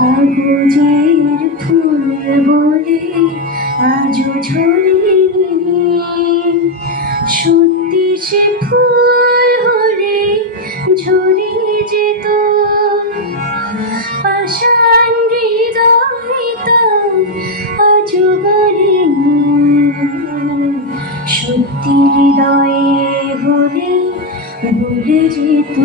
কাগজের ফুল বলে আজও ঝরেনি, সত্যি সে ফুল হলে ঝরে যেত। পাষাণ হৃদয়টা আজও গড়েনি, সত্যি হৃদয়ে হলে ভুলে যেত।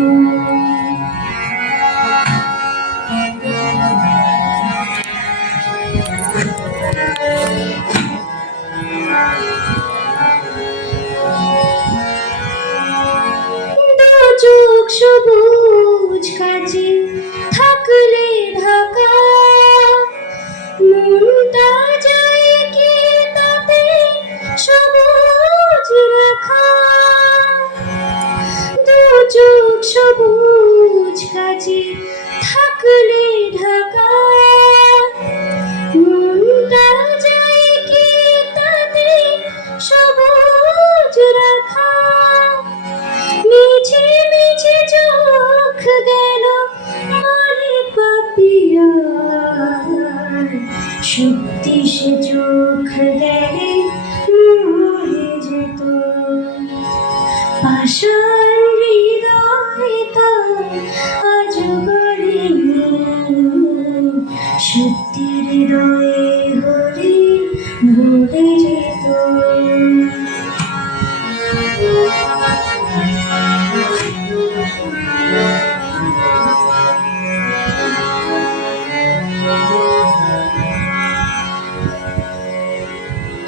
চোখ সবুজ কাজে থাকলে ঢাকা, মনটা যায় কি তাতে সবুজ রাখা। দু চোখ সবুজ কাজে থাকলে ঢাকা, মনটা যায় কি তাতে সবুজ রাখা। মিছে মিছে চোখ গেল মরে পাপিয়া, সত্যি সে চোখ গেলে মরে যেত। পাষাণ হৃদয়টা আজও গড়েনি, সত্যি হৃদয়ে হলে ভুলে যেত।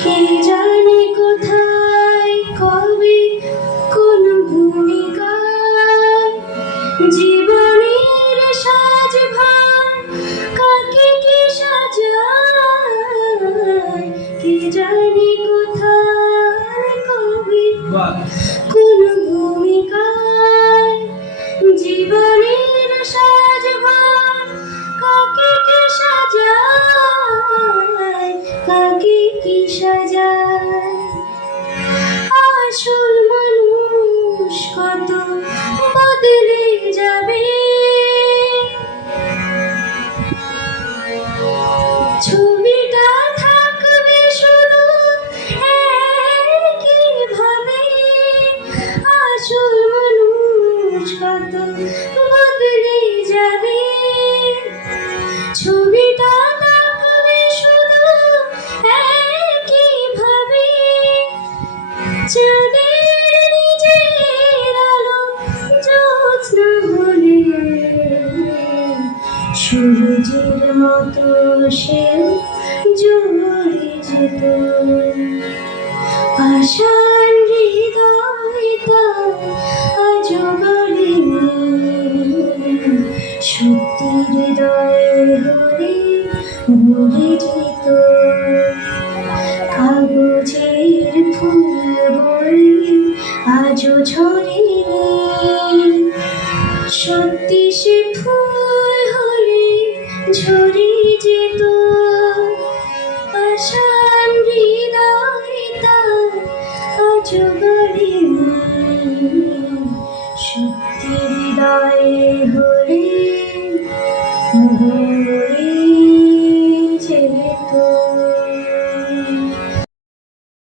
কে জানে কোথায় কবে কোন ভূমিকায় জীবনের সাজ ভার কাকে কি সাজায়। কে জানে কোথায় কবে কোন ভূমিকায় জীবনের সাজ ভার কাকে কি সাজায়, কাকে কি সাজায়। আসল মানুষ কত বদলে যাবে, ছবিটা থাকবে শুধু একই ভাবে। আসল মানুষ কত বদলে যাবে, ছবিটা থাকবে শুধু একই ভাবে। চাঁদের নিজের আলো জ্যোৎস্না হলে সূর্যের মতো সে জ্বলে যেত। পাষাণ হৃদয়টা আজও গড়েনি, সত্যি হৃদয়ে হলে ভুলে যেত। কাগজের ফুল বলে আজও ঝরেনি, সত্যি সে ফুল হলে ঝরে যেত। পাষাণ হৃদয়টা আজও গড়েনি, সত্যি হৃদয়ে